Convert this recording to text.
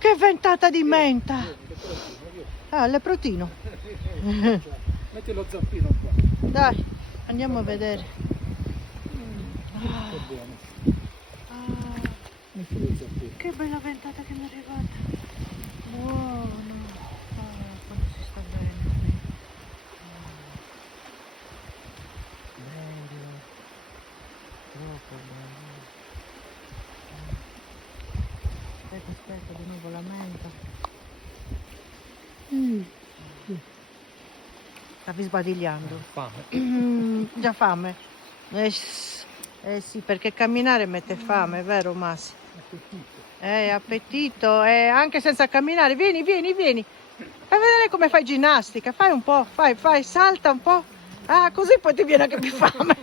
Che ventata di menta! Ah, leprotino. Metti lo zampino qua. Dai, andiamo a vedere. Che buono. Ah, Metti lo zampino. che bella ventata che mi è arrivata. Buono. Ah, quanto si sta bene qui. Bello. Troppo bello. Aspetta, di nuovo la menta. Stavi sbadigliando. Fame. Già fame. Sì, perché camminare mette fame, vero Massi? Appetito, anche senza camminare. Vieni. Fai vedere come fai ginnastica, fai un po', fai, salta un po'. Ah, così poi ti viene anche più fame.